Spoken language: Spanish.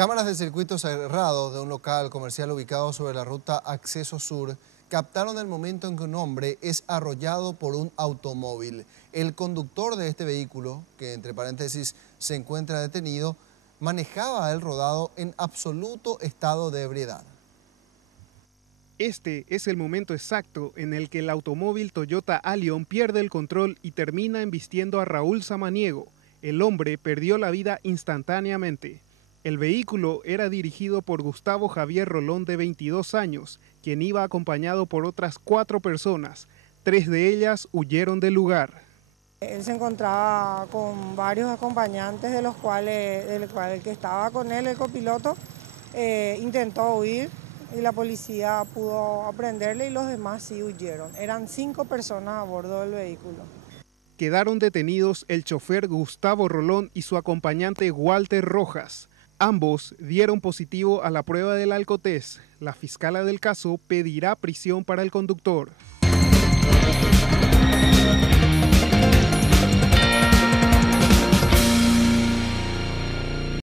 Cámaras de circuito cerrado de un local comercial ubicado sobre la ruta Acceso Sur captaron el momento en que un hombre es arrollado por un automóvil. El conductor de este vehículo, que entre paréntesis se encuentra detenido, manejaba el rodado en absoluto estado de ebriedad. Este es el momento exacto en el que el automóvil Toyota Allion pierde el control y termina embistiendo a Raúl Samaniego. El hombre perdió la vida instantáneamente. El vehículo era dirigido por Gustavo Javier Rolón, de 22 años, quien iba acompañado por otras 4 personas. 3 de ellas huyeron del lugar. Él se encontraba con varios acompañantes, del cual el que estaba con él, el copiloto, intentó huir y la policía pudo aprenderle y los demás sí huyeron. Eran 5 personas a bordo del vehículo. Quedaron detenidos el chofer Gustavo Rolón y su acompañante Walter Rojas. Ambos dieron positivo a la prueba del alcotest. La fiscala del caso pedirá prisión para el conductor.